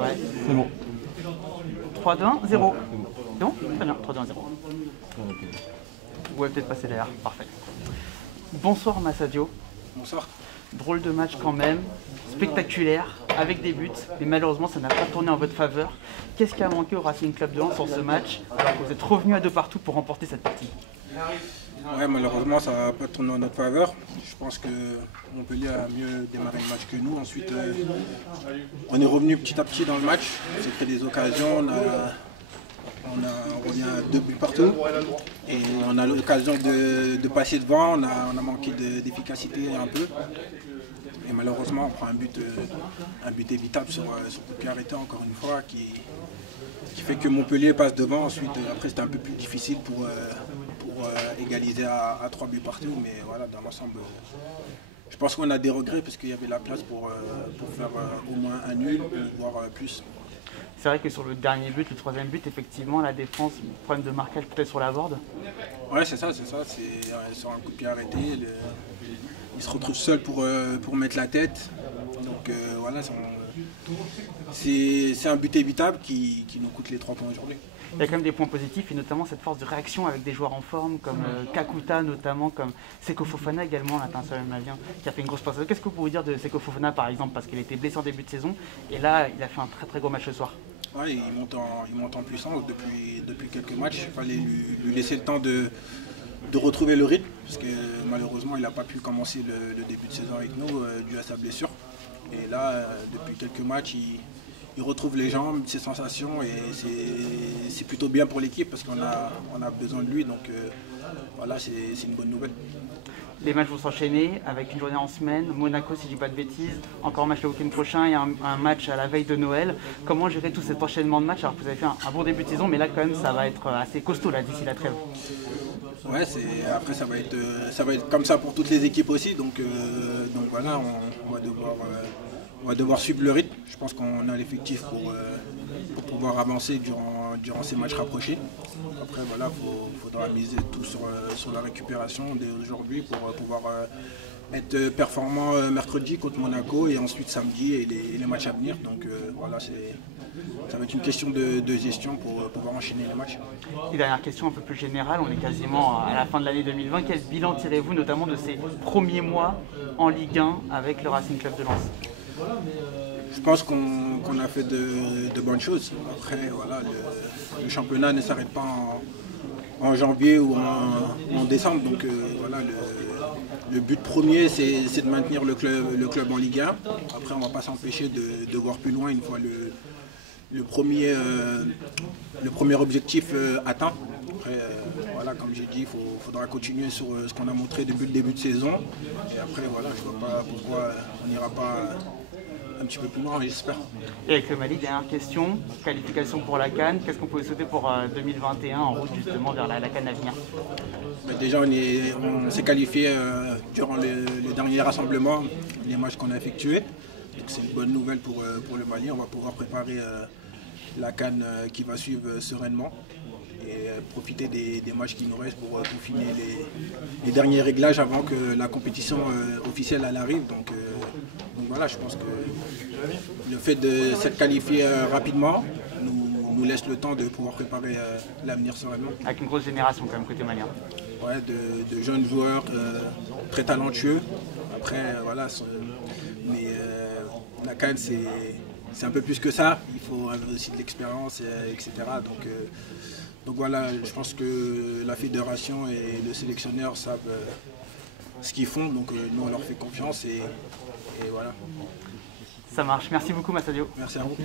Ouais. C'est bon. 3-2-1, 0. C'est bon. C'est bon? Très bien, 3-2-1, 0. Vous pouvez peut-être passer derrière, parfait. Bonsoir Massadio. Bonsoir. Drôle de match quand même, spectaculaire, avec des buts, mais malheureusement ça n'a pas tourné en votre faveur. Qu'est-ce qui a manqué au Racing Club de Lens sur ce match, alors que vous êtes revenu à 2 partout pour remporter cette partie? Ouais, malheureusement, ça n'a pas tourné en notre faveur. Je pense que Montpellier a mieux démarré le match que nous. Ensuite, on est revenu petit à petit dans le match. On s'est créé des occasions. On revient à 2 buts partout. Et on a l'occasion de passer devant. On a manqué d'efficacité un peu. Et malheureusement, on prend un but évitable sur coup de pied arrêté, encore une fois, qui fait que Montpellier passe devant. Ensuite, après, c'était un peu plus difficile pour égaliser à 3 buts partout. Mais voilà, dans l'ensemble, je pense qu'on a des regrets parce qu'il y avait la place pour faire au moins un nul, voire plus. C'est vrai que sur le dernier but, le 3e but, effectivement, la défense, problème de marquage peut-être sur la board. Ouais, c'est ça. C'est sur un coup de pied arrêté. Il se retrouve seul pour mettre la tête. Donc voilà, c'est un but évitable qui nous coûte les 3 points aujourd'hui. Il y a quand même des points positifs et notamment cette force de réaction avec des joueurs en forme comme Kakuta notamment, comme Seko Fofana également, l'international malien, qui a fait une grosse passe. Qu'est-ce que vous pouvez dire de Seko Fofana par exemple, parce qu'il était blessé en début de saison et là il a fait un très gros match ce soir? Ouais, il monte en puissance depuis quelques matchs. Il fallait lui laisser le temps de retrouver le rythme, parce que malheureusement il n'a pas pu commencer le début de saison avec nous dû à sa blessure. Et là, depuis quelques matchs, il retrouve les jambes, ses sensations, et c'est plutôt bien pour l'équipe parce qu'on a besoin de lui. Donc voilà, c'est une bonne nouvelle. Les matchs vont s'enchaîner avec une journée en semaine, Monaco si je dis pas de bêtises, encore un match le week-end prochain et un match à la veille de Noël. Comment gérer tout cet enchaînement de matchs alors que vous avez fait un bon début de saison, mais là quand même ça va être assez costaud là d'ici la trêve? Ouais, après ça va être comme ça pour toutes les équipes aussi, donc voilà, on va devoir suivre le rythme. Je pense qu'on a l'effectif pour pouvoir avancer durant ces matchs rapprochés. Après voilà, faudra miser tout sur la récupération dès aujourd'hui pour pouvoir être performant mercredi contre Monaco et ensuite samedi et les matchs à venir. Donc voilà, ça va être une question de gestion pour pouvoir enchaîner les matchs. Et dernière question un peu plus générale, on est quasiment à la fin de l'année 2020. Quel bilan tirez-vous notamment de ces premiers mois en Ligue 1 avec le Racing Club de Lens? Je pense qu'on a fait de bonnes choses. Après, voilà, le championnat ne s'arrête pas en janvier ou en décembre. Donc voilà, le but premier, c'est de maintenir le club en Ligue 1. Après, on ne va pas s'empêcher de voir plus loin une fois le premier objectif atteint. Après, voilà, comme j'ai dit, il faudra continuer sur ce qu'on a montré depuis le début de saison. Et après, voilà, je ne vois pas pourquoi on n'ira pas un petit peu plus loin, j'espère. Et avec le Mali, dernière question, qualification pour la CAN, qu'est-ce qu'on peut souhaiter pour 2021 en route justement vers la CAN à venir? Déjà, on s'est qualifié durant le dernier rassemblement, les matchs qu'on a effectués. Donc c'est une bonne nouvelle pour le Mali. On va pouvoir préparer la CAN qui va suivre sereinement et profiter des matchs qui nous restent pour peaufiner les derniers réglages avant que la compétition officielle elle arrive. Donc voilà, je pense que le fait de s'être qualifié rapidement nous laisse le temps de pouvoir préparer l'avenir sereinement. Avec une grosse génération quand même côté malien. Ouais, de jeunes joueurs très talentueux. Après, voilà, mais la CAN c'est un peu plus que ça. Il faut aussi de l'expérience, etc. Donc voilà, je pense que la fédération et le sélectionneur savent ce qu'ils font. Donc nous, on leur fait confiance et voilà. Ça marche. Merci beaucoup Massadio. Merci à vous.